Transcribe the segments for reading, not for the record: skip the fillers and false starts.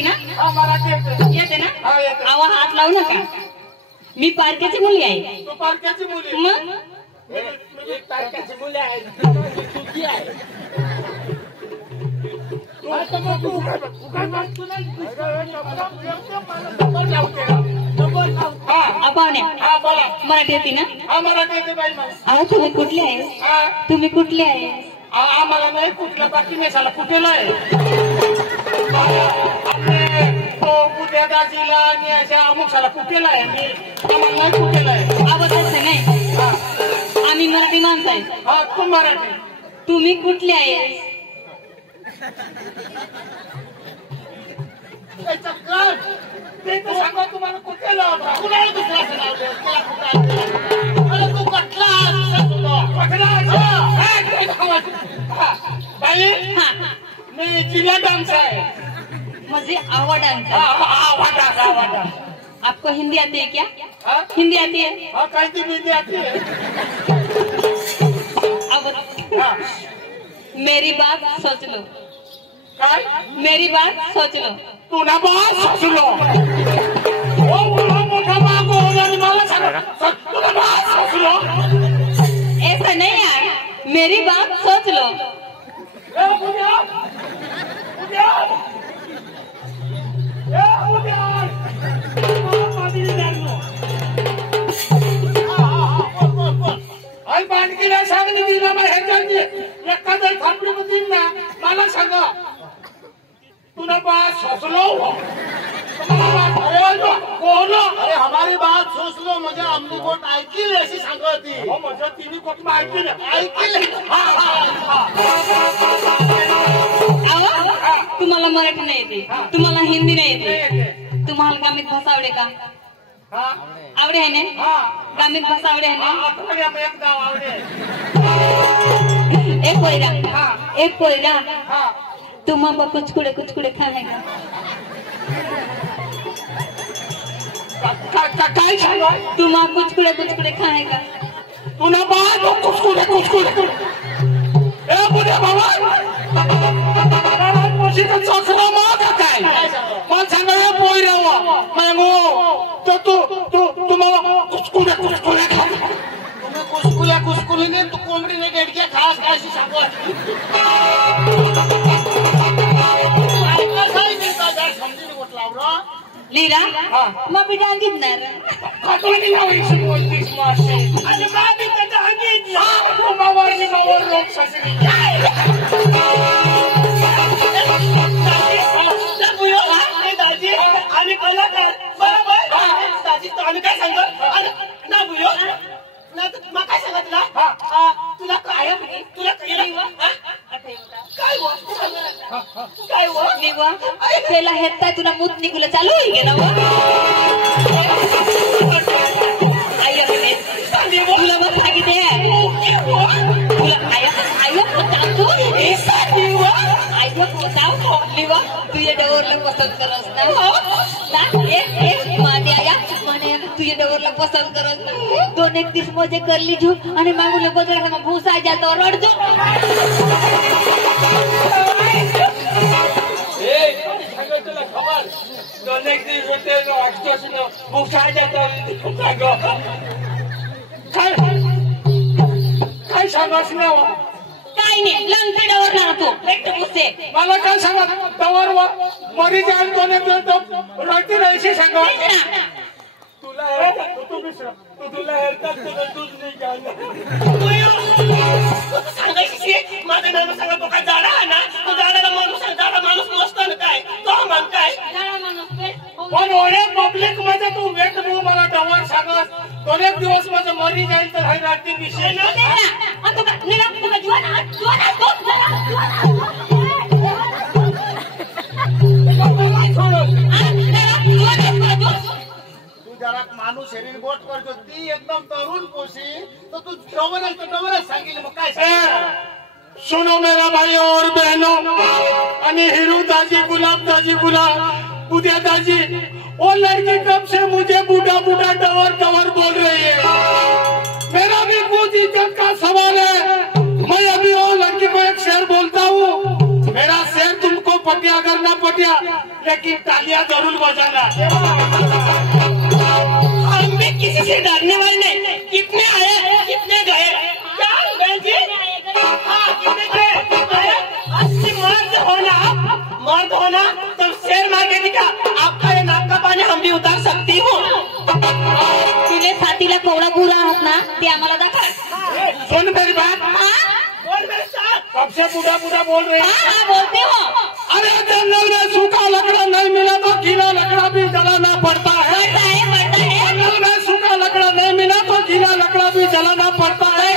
येते ना? हा मराठी येते. येते ना? हा येते. आवा हात लावू नका. मी पारख्याची मुली आहे. तू पारख्याची मुली. मग एक पारख्याची मुली आहे. तुझी आहे. तू काय मागतो नाही. पाहुण्या हा बोला. मराठी येते ना? हा मराठी येते बाई मला. अहो तुम्ही कुठले आहे? हा तुम्ही कुठले आहे? आम्हाला नाही कुठला बाकी नेसाला कुठेला आहे. तो कुठे दाजीला आणि अशा अमुकशाला कुठेला आहे. आम्हाला नाही कुठेला आहे. आवाज असं नाही. आम्ही मराठी माणसं आहे. हा तू मराठी. तुम्ही कुठले आहे? ते तर सांगा तुम्हाला कुठेला होता. कुणाला दुसरा नाव दे. तुला कुठला अरे तू कटला बाई मी जिल्हा डान्स आहे. मुझे आवाज आवाज आपको हिंदी आती है क्या? हाँ? हिंदी आती है? हाँ कहती हिंदी आती है. अब हाँ. मेरी बात सोच लो. काय मेरी बात सोच लो. तू ना बात सोचलो. ओ मुला मोठा मागो आणि मला सांगा तू ना बात सोचलो. ऐसा नहीं यार, मेरी बात सोच लो. उद्या उद्या उद्या आई बांधकीला सांगली ती ना ह्याच्यानी एखाद्या थांबडीमध्ये ना मला सांगा तूने बात सोच लो. अरे हमारी बात सोच लो म्हणजे आमनी गोट ऐकील अशी सांगती. हो म्हणजे तिने गोट ऐकील ऐकील. तुम्हाला मराठी नाही येते, तुम्हाला हिंदी नाही येते, तुम्हाला ग्रामीण भाषा आवडे का? आवडे है ना? ग्रामीण भाषा आवडे है ना? एक पोयरा तुम्हाला कुचकुडे खाणे का? काय सांगा तुम्हाला कुचकुडे खाणे का? तुला बात कुचकुडे ए बुड्या बाबा चौकला मग काय मला सांगा हे पोय रावा मग तर तू तुम्हाला कुचकुड्या खा. तुम्ही कुसकुलीने तू कोंबडीने गेडक्या खास खायची सांगत. समजीने म्हटलं लीरा मग मी डांगीतणार आणि बाबी त्याच्या हंगीत मावाची मावर रोग ससरी दाजी आम्ही कलाकार बरोबर. दाजी आम्ही काय सांगतो ना बुयो ना मग काय सांगा तुला काय तुला काय त्याला हेत्ता तुला मूत निघून चालू आहे गे ना तुला मग सांगितले तुला तुझ्या डोरला पसंत करस ना तुझ्या डोरला पसंत करस ना. 2-1 दिवस मजे करली झू आणि मागून बदला भूसा जातो रडतो. तुला खबर 2-1 दिवस होते वाटतोस ना भूसा जातो काय सांगास ना काय नाही लंगडावर राहतो भेटते मला काय सांगा तवर मरी जाईल 2-1 दिवस रडती राहायची सांगा. तुला तुला हेरतात तुला दूध नाही सांगायची माझं नाव सांगा तो काय जाडा आहे ना तो जाडाला माणूस जाडा माणूस नसतो ना काय तो म्हण काय पण ओढ्या पब्लिक मध्ये तू वेट मला डवर सांगत 2-1 दिवस माझं मरी जाईल तर हाय रात्री विषय जरा माणूस शरीर गोट करतो ती एकदम तरुण पोशी तो तू डवरच सांगेल मग काय. सुनो मेरा भाई और बहनों आणि हिरू दाजी गुलाब उदय दाजी वो लड़की कब से मुझे बूढ़ा डवर बोल रही है. मेरा भी कुछ इज्जत का सवाल है. मैं अभी वो लड़की को एक शेर बोलता हूँ. मेरा शेर तुमको पटिया अगर ना पटिया लेकिन तालियां जरूर बजाना। हम भी किसी से डरने वाले नहीं। कितने आए कितने गए? क्या बहन जी? हाँ, कितने गए? 80 मर्द हो ना, मर्द हो ना, तब शेर मार के दिखा। आपका ये नाक का पानी हम भी उतार सकती हूँ। तुझे छातीला कोवडा गुरा आहात ना, ते आम्हाला दाखव। सुन मेरी बात। बोल मेरे साथ। कब से बूढ़ा बूढ़ा बोल रहे हैं? हाँ, बोलते हो। अरे जंगल में सूखा लकड़ा नहीं मिला तो गीला लकड़ा भी जलाना पड़ता है। पड़ता है। जंगल में सूखा लकड़ा नहीं मिला तो गीला लकड़ा भी जलाना पड़ता है।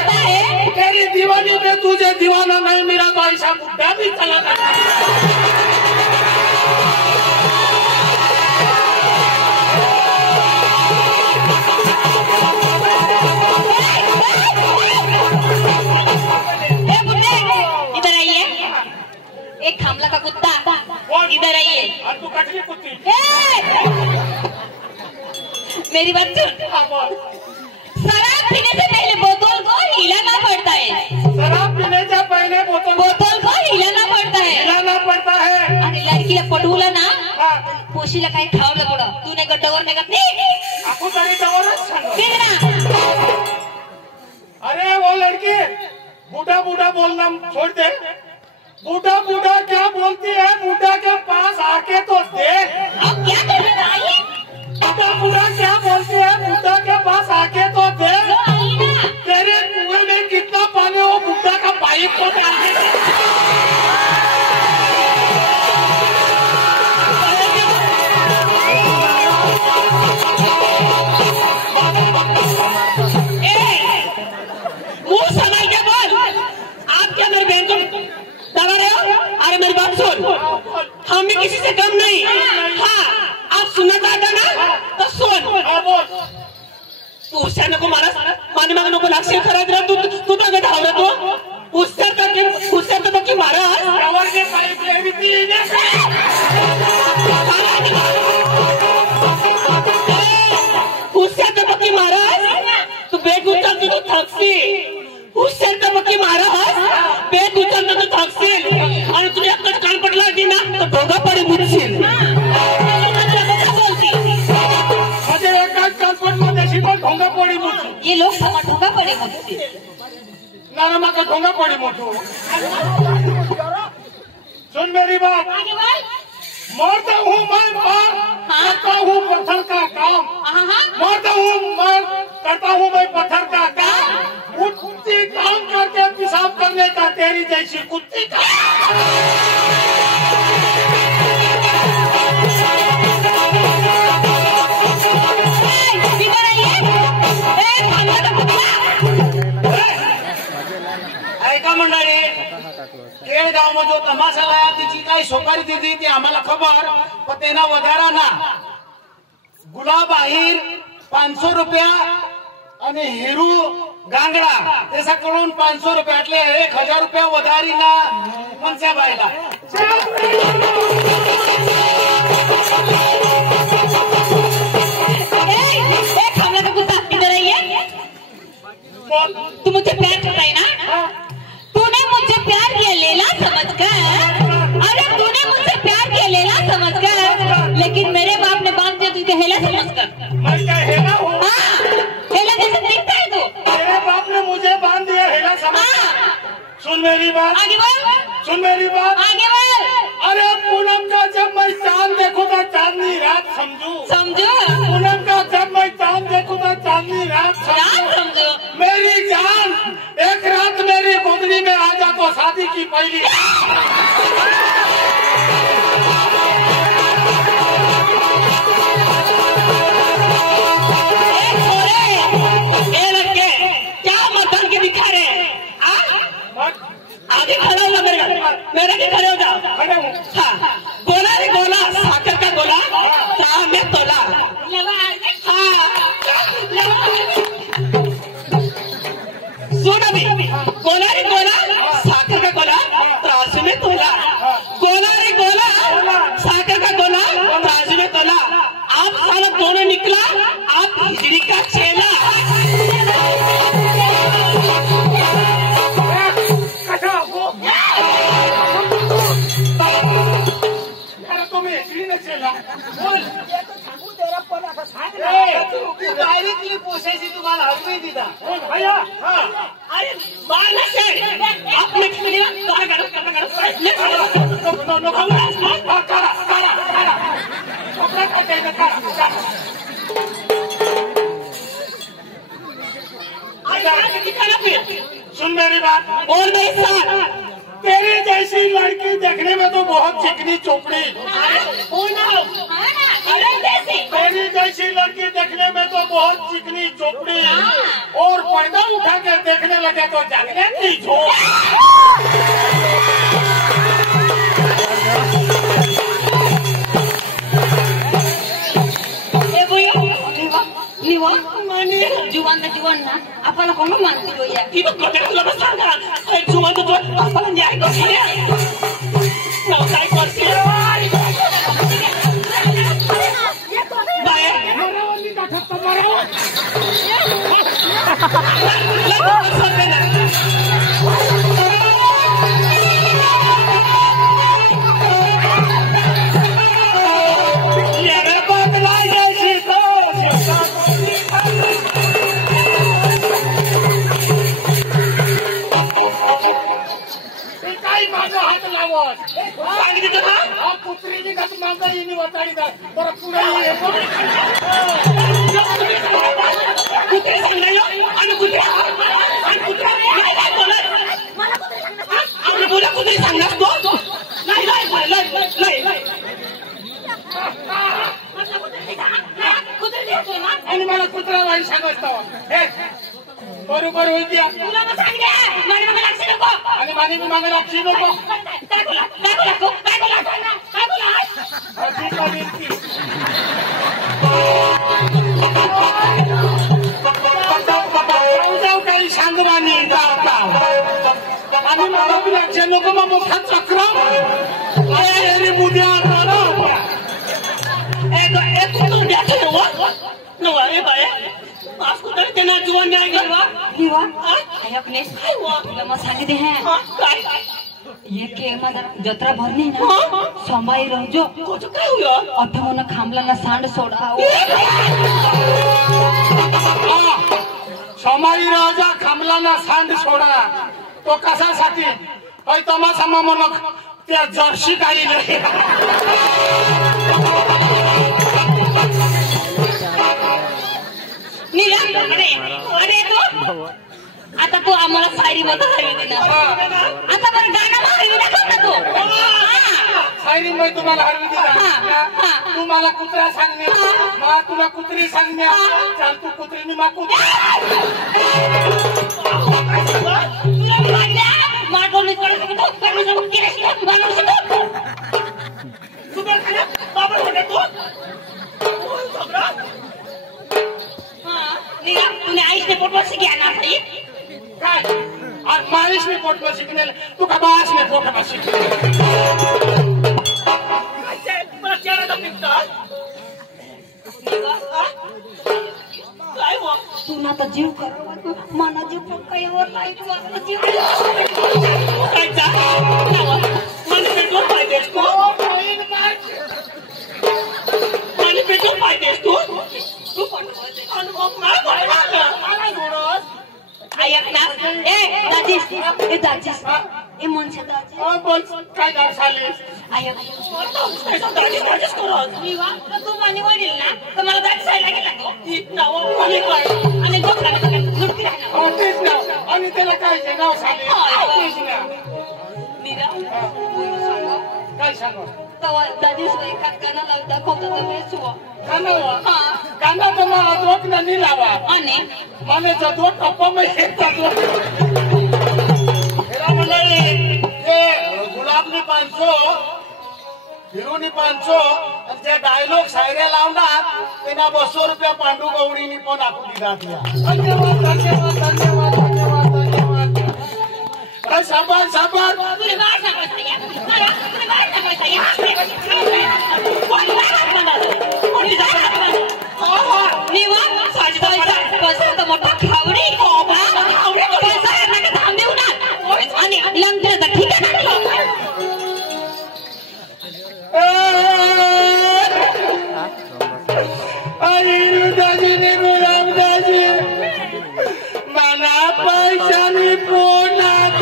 तेरी दीवानी में तुझे दीवाना नहीं मिला तो ऐसा बुड्ढा भी चलाना इधर आइए। एक थामला का कुत्ता, इधर आइए। तू कटली कुत्ती। मेरी बात सुन। शराब पीने से पहले बोतल को हिलाना पड़ता है। शराब पीने से पहले बोतल को हिलाना पड़ता है। हिलाना पड़ता है। आणि लड़कीला पटवलं ना, पोशीला काही खावलं पुढं तू नाही गड्डावर नाही का? आपको तरी जवळच सांग। निघ ना। अरे वो लड़की बूढ़ा बूढ़ा बोलना छोड़ दे। बूढ़ा बूढ़ा क्या बोलती है? बूढ़ा के पास आके तो देख। अब क्या कर रहा है? बूढ़ा बूढ़ा क्या बोलती है? बूढ़ा के पास आके तो देख। लो आई ना। तेरे कुएं में कितना पानी हो बूढ़ा का पाइप को मुंह संभाल के बोल। आप क्या मेरी बहन को डरा रहे हो? अरे मेरी बात सुन, हम भी किसी से कम नहीं। हाँ, आप सुनना चाहता ना तो सुन। तू उससे नको मारा, माने मागे नको लाक्षी खराब रहा। तू तो गधा हो रहा तू। उससे तो की मारा उससे तो की मारा। तू बेग उचलती तो थकसी। उससे तो मारा बेग उचलता तो थकशील आणि तुझ्या कान पडला की ना तो ढोंगा पडी मुडशील। ढोंगा पड़ी मुझे। ये लोग ठोका पड़े मुझसे। नारमा का ढोंगा पड़ी मुझे। सुन मेरी बात। मरता हूँ मैं मार, करता हूँ पत्थर का काम। मरता हूँ मैं, करता हूँ मैं पत्थर का काम। वो कुत्ती काम करके पेशाब करने का तेरी जैसी कुत्ती का। ऐका मंडळी, केळगाव में जो तमाशा लाया तिची काय सोकारी दिली ती आम्हाला खबर, पण तेना वधारा ना गुलाब आहिर 500 रुपया आणि हिरू गांगडा त्याच्याकडून 500 रुपयातले 1000 रुपया वधारी ना मनच्या बाईला। तू मुझे प्यार करता है ना? तूने मुझे प्यार किया लेला समझकर। अरे तूने मुझसे प्यार किया लेला समझकर, लेकिन मेरे बाप ने बांध दिया तुझे हेला समझकर। मैं क्या हेला हूँ? हाँ, हेला जैसे दिखता है तू। मेरे बाप ने मुझे बांध दिया हेला समझ। सुन मेरी बात। आगे बोल। सुन मेरी बात। आगे बोल। अरे पूनम का जब मैं चांद देखूं तो चांदनी रात समझू। समझो। पूनम का जब मैं चांद देखूं तो चांदनी रात समझो। मेरी जान एक रात मेरी गोदनी में आ जा तो शादी की पहली। क्या मतन के दिखा रहे हैं? आगे खड़ा हो मेरे के खड़े हो जाओ। हाँ, गोला रे गोला, साकर का गोला, चाह में तोला। हाँ, सुन अभी, गोला रे गोला, साकर का गोला, त्रासू में तोला। गोला रे गोला, साकर का गोला, त्रासू में तोला। आप साला दोनों निकला, आप हिजड़ी का चेला। बोल ये तो सांगू तेरा पण असं सांग ना तू डायरेक्टली पोसायची तुम्हाला हलवे दिला भैया हाँ अरे बाला से आप नेक्स्ट मिनिट सुन मेरी बात और मेरे साथ तेरी जैसी लड़की देखने में तो बहुत चिकनी चोपड़ी तेरी जैसी लड़की देखने में तो बहुत चिकनी चोपड़ी और पर्दा उठा के देखने लगे तो जागने की जुवान ना आपल्याला कोण मानते भैया ती बघ तुला सांगा जुवान तो आपल्याला न्याय करशील काय करशील कुत्रीची कसं मागं येणे वाटाडी परत पुढे कुत्रे सांगणार आणि कुत्रे आणि बोला कुत्रे सांगणार तो आणि मला कुत्रा वाई सांगतो बरोबर होईल द्या आणि माने मी मागे लक्ष नको काही सांगणार नाही आणि मला बी लक्ष नको मग मोठा चक्र उद्या त्यांना जुवान न्याय सांगते हैं ये के माझा जत्रा भरणी ना संभाई रहो काय हुआ अठमोन खांबला सांड सोडा समाई राजा खांबला सांड सोडा तो कशासाठी तमाशा म्हणून त्या जर्सी काही नाही अरे तो आता तू आम्हाला सायरी मध्ये हरवी दिला आता बरं गाणं हरवी दाखव ना तू सायरी मध्ये तुम्हाला हरवी दिला तू मला कुत्रा सांगणे मला तुला कुत्री सांगणे चाल तू कुत्रीने मा तुने आईसने पोटवर शिक्या ना सही काय और मालिश में पोटवर शिकने तू का बास में पोटवर शिकने तू ना तर जीव कर मना जीव पण काही वर नाही तू जीव ए मनसे दाजी बोल काय झाले तू माने वडील ना तर मला दाजी सायला गेला आणि त्याला काय नाव सांगे काय सांग दादी काना लावता खोत कांदा तर मला दोट नाही लावा आणि મને જતો કપ્પામાં એક જતો એરા મને એ ગુલાબની 500 હીરોની 500 અને જે ડાયલોગ શાયરે લાવનાર તેના 200 રૂપિયા પાંડુ ગૌડીની પણ આપી દીધા ત્યાં ધન્યવાદ ધન્યવાદ ધન્યવાદ ધન્યવાદ ધન્યવાદ અરે સાબાર સાબાર मोठा खावडी धाम देऊ ना आणि लंगचं ठीक आहे हिरुदाजीने गुलामदाजी मला पैशाने पोटात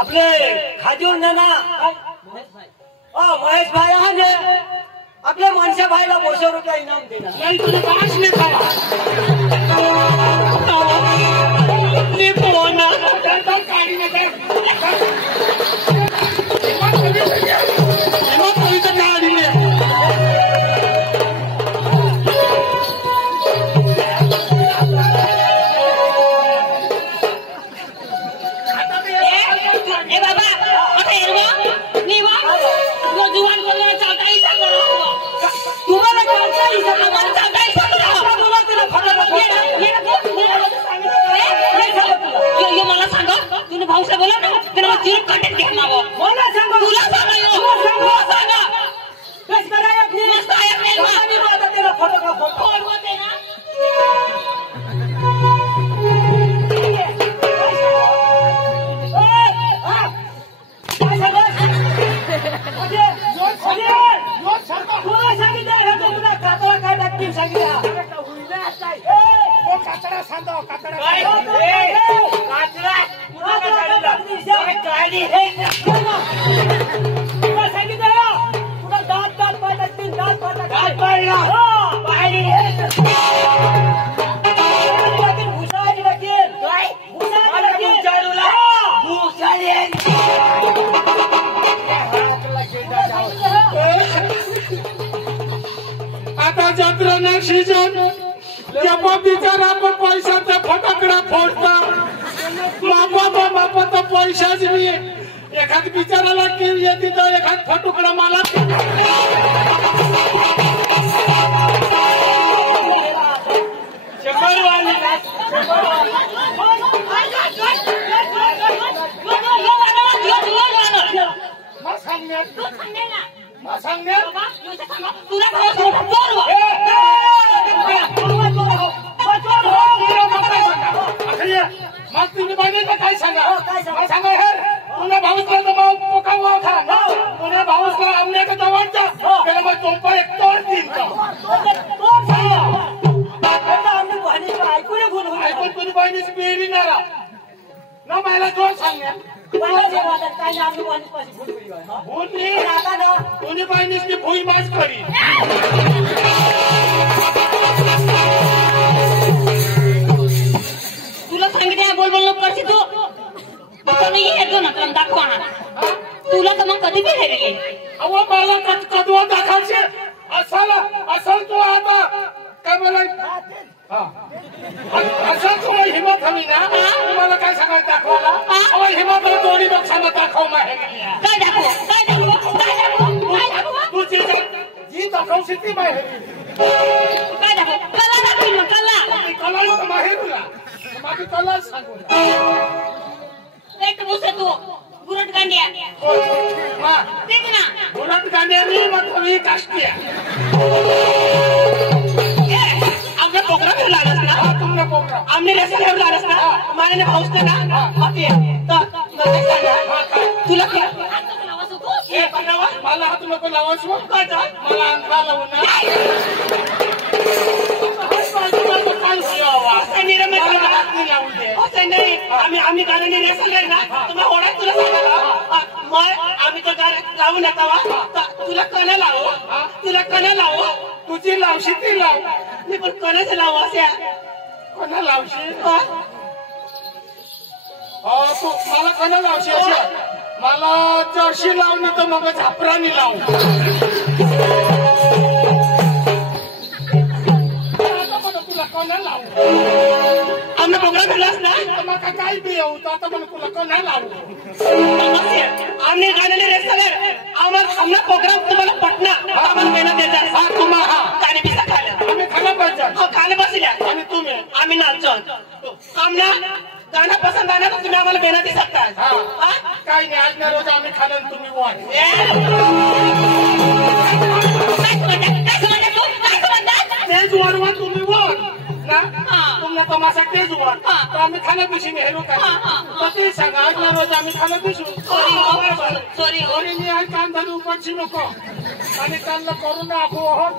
आपले खाजूर नाना महेश भाई आहे आपल्या मनशा भाईला 200 रुपये इनाम देणार नाही तुला काश नाही खावा काढी नाही भाऊला बोला ना त्याला जीव कंटेंट घ्यायला हवं मला सांगा तुला सांगा कस करायला आपली मस्त आहे मेलमा मी आता त्याला फोटोग्राफ फोन होते ना कातडा सांगतो कातडा आता जत्रा सीजन बिचारा आपण पैशाचा फटाकडा फोडता बापा तर पैसाच नाही एखाद बिचाराला किल येते तर एखाद फटुकडा मला मग तुम्ही बघितलं काय सांगा सांगा यार तुला भाऊसला दबाव पोकावा था तुला भाऊसला आमने का दबावचा त्याला मग चोंपा एक तोड तीन ऐकून तुझी बहिणीची बेरी नारा न मला जोर सांगा तुझी बहिणीची भुई माच करी तुला सांगितलं बोल करते तू नाही येतो ना तुला दाखवा तुला तर मग कधी भेटले अहो मला कदवा दाखायचे असल तू आता काय मला असं तुला हिंमत हवी ना तुम्हाला काय सांगायचं दाखवायला अहो हिंमत दोन्ही पक्षांना दाखव काय दाखव तुझी जी दाखवशी ती माहिती काय दाखव कला दाखवी मग कला माहिती तुला माझी कला सांगू एक मुसे तू बुरट गांडिया तेच ना बुरट गांडिया मग तुम्ही काष्टिया हमने प्रोग्राम में लाना था तुमने प्रोग्राम हमने रेसिपी में लाना था हमारे ने पहुंचते ना आते तो तुला क्या ए बनावा मला हात नको लावास मग काय मला अंतरा लावू ना आम्ही गाण्याने रेसले ना तुम्ही ओढाय तुला सांगायला मग आम्ही तर गाण्यात लावू नका तुला कणं लावू तुझी लावशी ती लाव मी पण कणाच लावू असे कोणा लावशी तू मला कोणा लावशी असे मला जर्शी लावणी तर मग झापरानी लाव तुला कोणा लावू आम्ही प्रोग्राम केलास ना मग काय बी येऊ आता पण तुला कोणा लावू आम्ही गाण्याने रेसले आम्हाला प्रोग्राम तुम्हाला पटना आम्हाला मेहनत देतात हा तुम्हाला गाणे पिसा खायला आम्ही खाला पाहिजे खाले बसल्या आणि तुम्ही आम्ही नाचतो आमना गाणं पसंद आलं तर तुम्ही आम्हाला मेहनत दे सकता काही नाही आज ना रोज आम्ही खाल्लं तुम्ही वाट असं तेच हुआ तो आम्ही खाना पिशी नेहरू का तर ती सांगा आज ना रोज आम्ही खाना पिशू सॉरी कोणी मी आज काम धरू उपरची नको आणि त्यांना करून दाखवू आहोत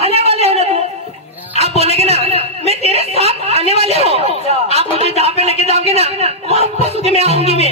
आने वाले हैं ना तू आप बोलेगे ना मैं तेरे साथ आने वाले हूँ आप मुझे जहाँ पे लेके जाओगे ना वहाँ पर तुझे मैं आऊंगी मैं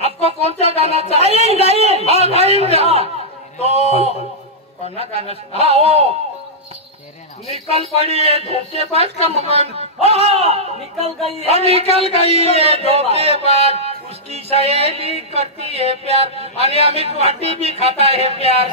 आपको कौन सा गाना चाहिए हाँ गाएंगे तो कौन सा गाना हाँ वो निकल पड़ी है धोखेबाज का मगन निकल गई निकल गई है धोखेबाज उसकी सहेली करती है प्यार आणि आम्ही वाटी भी खाता है प्यार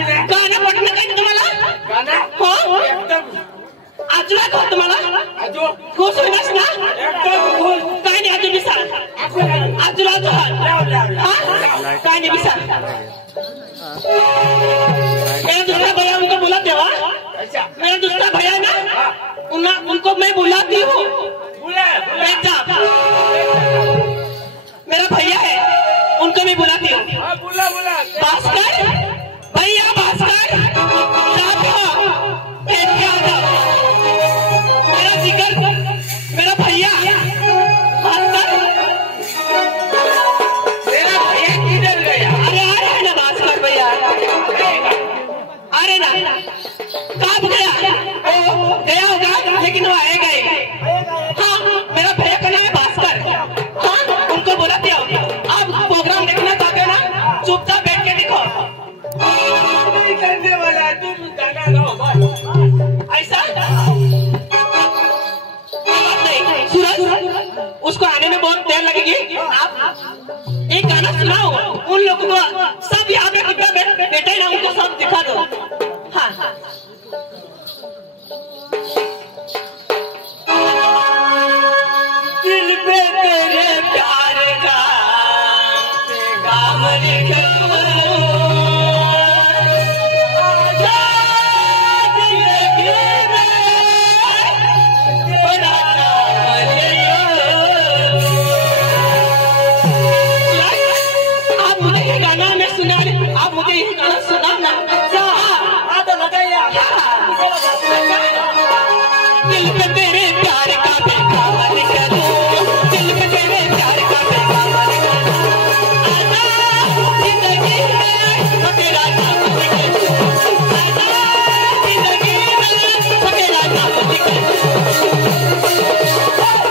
गाणं पटलं काय तुम्हाला हो आजूला का तुम्हाला खुश होईनास ना काय नाही अजून बिसा आजूला काय नाही बिसा मेरा दूसरा भैया उनको बुला देवा मेरा दूसरा भैया ना उनको मैं बुलाती हूँ मेरा भैया है उनको मैं बुलाती हूँ भास्कर भैया भास्कर मेरा जिगर मेरा भैया भास्कर मेरा भैया किधर गया अरे आ रहा है ना भास्कर भैया अरे ना कब गया गया होगा लेकिन वो आएगा ही हाँ मेरा भैया का नाम है भास्कर हाँ उनको बोला दिया आप प्रोग्राम देखना चाहते हो ना चुपचाप बैठ के देखो नहीं करने वाला तुम गाना गाओ बस ऐसा नहीं सूरज उसको आने में बहुत देर लगेगी आप एक गाना सुनाओ उन लोगों को सब यहाँ पे कितना बैठे ना उनको सब दिखा दो हाँ दिल पे तेरे प्यार का पैगाम लिखो आप मुझे ये गाना सुना ना तो लगाइए दिल पे तेरे प्यार का पैगाम लिख दो दिल पे तेरे प्यार का पैगाम लिख दो आजा जिंदगी में तेरा नाम लिख दो आजा जिंदगी में तेरा नाम लिख दो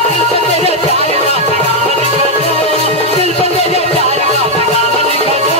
दिल पे तेरे प्यार का पैगाम लिख दो दिल पे तेरे प्यार का पैगाम लिख दो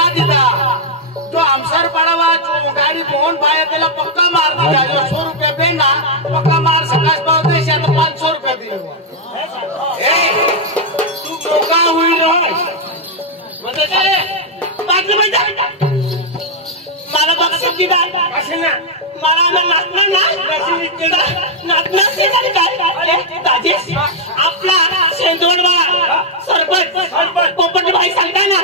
ना दीदा जो हमसर पड़ावा जो गाड़ी फोन पाया तेला पक्का मार दिया जो 100 रुपया देना पक्का मार सकाश पाव दे या तो 500 रुपया दिए तू मौका हुई रो म्हणजे बाजू बैठा मला बक्षीस दिला असे ना मला नाचणार ना नाचणार ते झाले काय राजेश आपला शेंदोडवा सरपंच पोपटबाई सांगता ना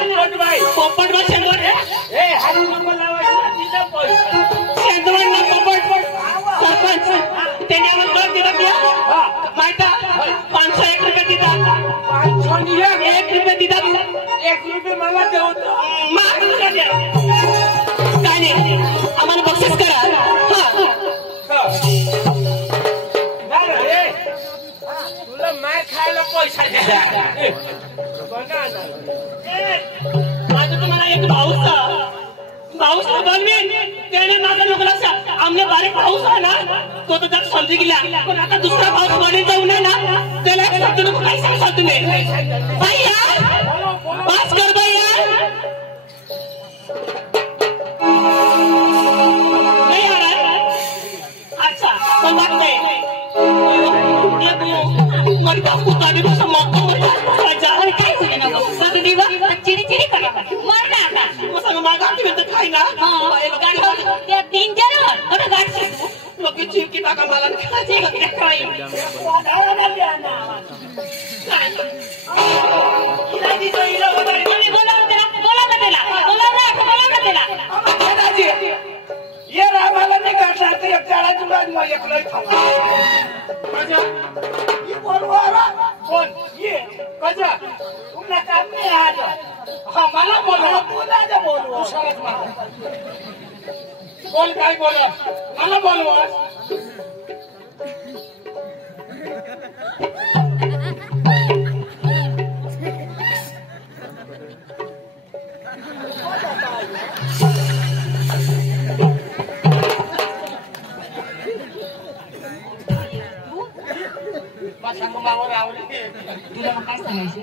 पोपटबाई शेंदोड शेंदोड ना पोपट सरपंच त्याने आम्हाला कर दिला क्या माहिती 501 रुपये दिला 1 रुपये दिला 1 रुपये मला देऊ काय नाही आम्हाला बक्षीस करा तुला मार खायला पैसा द्या माझं तुम्हाला एक भाऊस बनवेन त्याने माझा लोकांना आमने बारीक भाऊस आहे ना तो तर समजी गेला पण आता दुसरा भाऊस बने जाऊ नये ना त्याला नको काही सांगा तुम्ही बाई पास कर बाई नहीं आ रहा है अच्छा कोई बात नहीं मर का कुत्ता भी तो मौका मजा अरे काय होईल ना सगळी दिवा चिडी चिडी करा मार ना आता मग सांग मागा तुम्ही तर काय ना एक गाडी त्या 3 जण अरे गाडी लोक चिकी टाका मला खायचे काय इलाजी तो इला बोला ये रामाला नाही काढला तर एक चाळा जुगाज मग एकलंय थांबा कजा ये बोलवारा कोण ये कजा तुमला काम नाही आज हा मला बोलवा तुला जा बोलवा शाळेत मला बोल काय बोला मला बोलवा तुला काय सांगायचं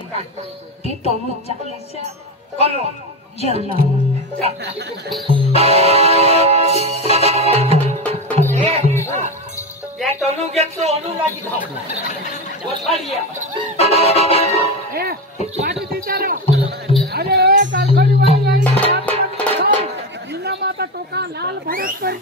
ते तोंड चाकलेच्या कोण जेवला या तनु घेतो अनु लागी खाऊ वसाडिया पाटी तिचार अरे ओए कारखानी वाली जिल्हा माता टोका लाल भरत कर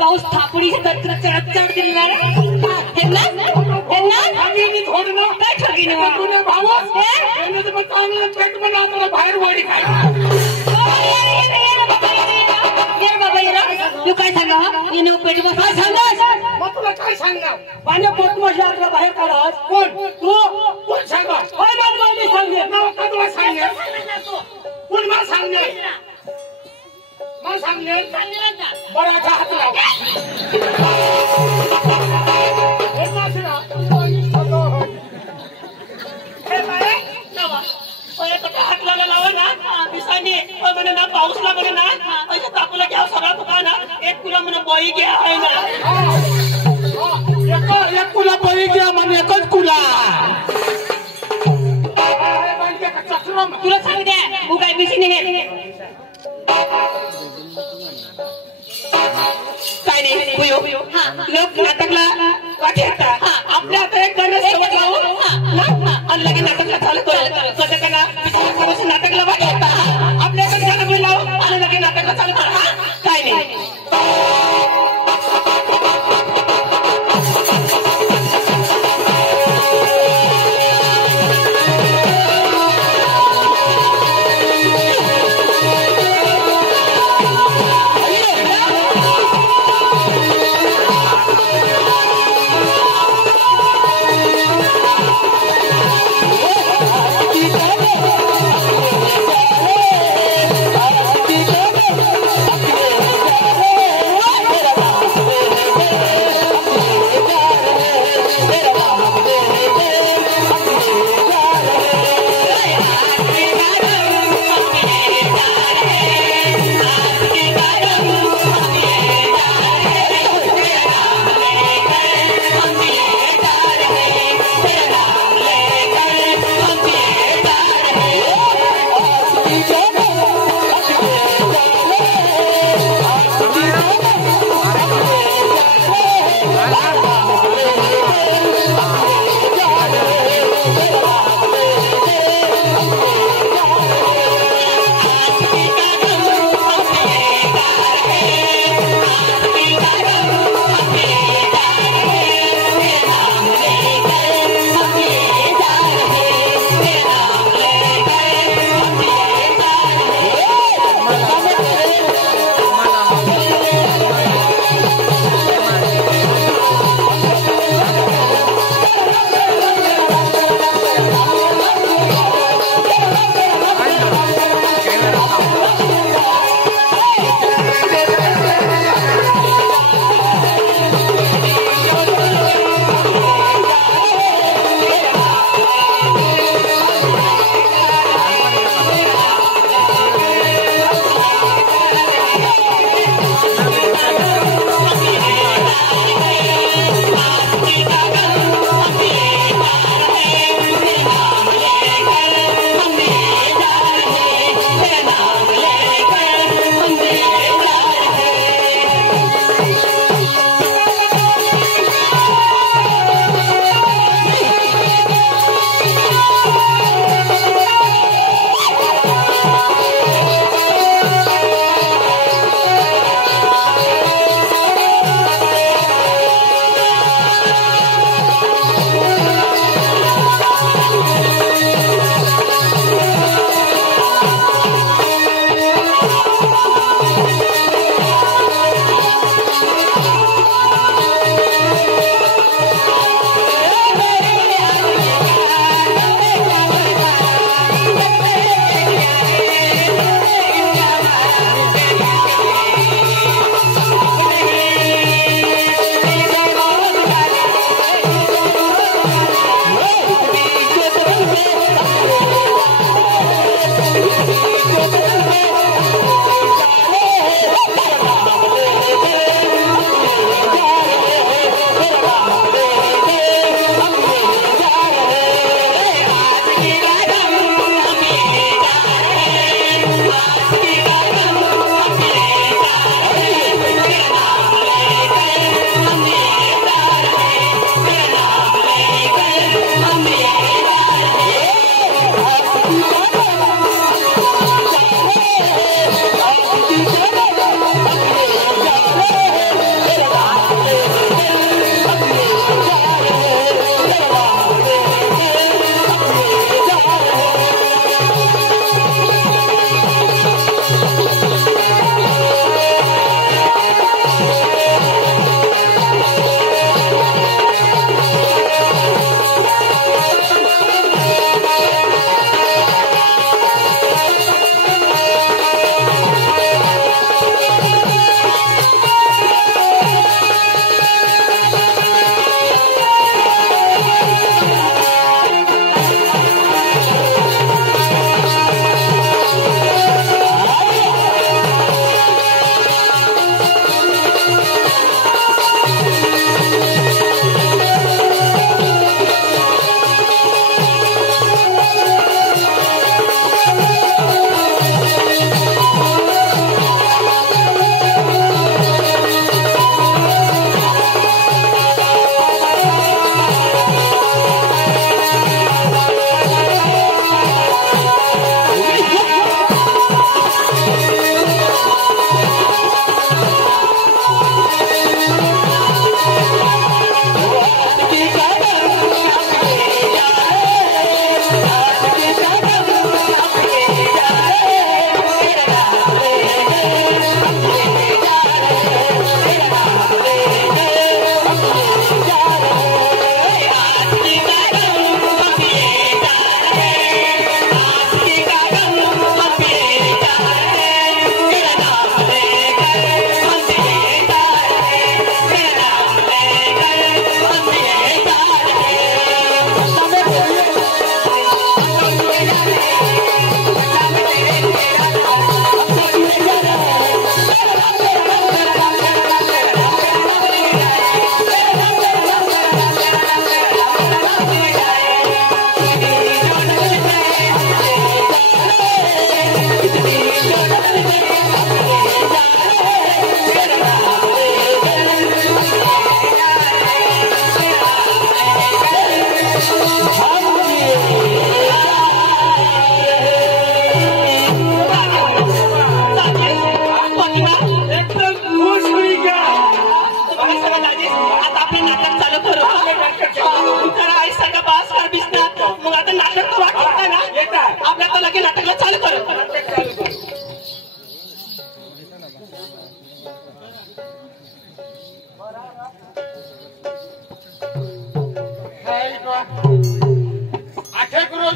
पाऊस थापुडी चढ दिला काय ठगी बाहेर वडी खाय तू काय सांगा पेट काय सांगा मग तुला काय सांगणार पाण्या पोट आपला बाहेर काढा कोण तू कोण सांगा सांगे तुला सांगेल कोण मला सांगेल मला सांगेल बरं का हात लाव हात लावा ना दिसाने म्हणे ना पाऊस ला म्हणे ना पैसा तापूला घ्या सगळा तुका ना एक तुला म्हणे बळी घ्या आहे ना एक तुला बळी घ्या म्हणे एकच तुला तुला सांगू द्या तू काय बिसी नाही काय नाही लोक नाटकला वाटेता आपल्या आता एक गणेश आणि लगेच नाटकला चालू करू कसं का ना नाटकला वाटेता आपल्याकडे गाणं लावू आणि लगेच नाटकला चालू करा काय नाही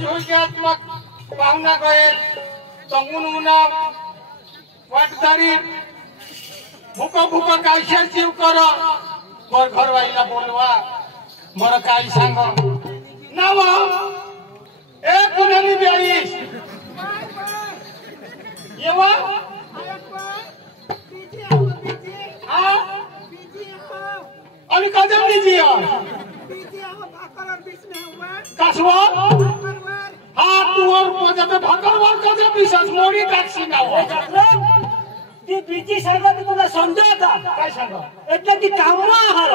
झुळक्यात मग पाहुणा गैर तंगून उन्हा वाटदारी भूक भूक काय जीव कर मोर घरवाईला बोलवा मोर काय सांग नाव ए पुण्याली बेईस येवा आणि कदम लीजिए कसवा हा तू और पदते भाकरवर कदम बिसस मोडी टॅक्सी नाव ती बीजी सांगा मी तुला समजव का काय सांग એટલે ती कामवा आहार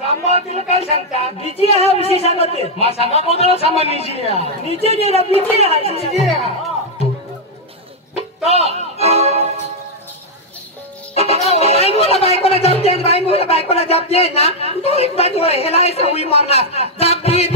कामा तिला काय सांगता बीजी हा विषय सांगते मा सांगा कोणा सामान लीजिए नीचे नाही ना बीजी राहायची लीजिए तो बायकोला जप दे ना तू एकदा तो हेला ऐसा हुई मारणार जप दे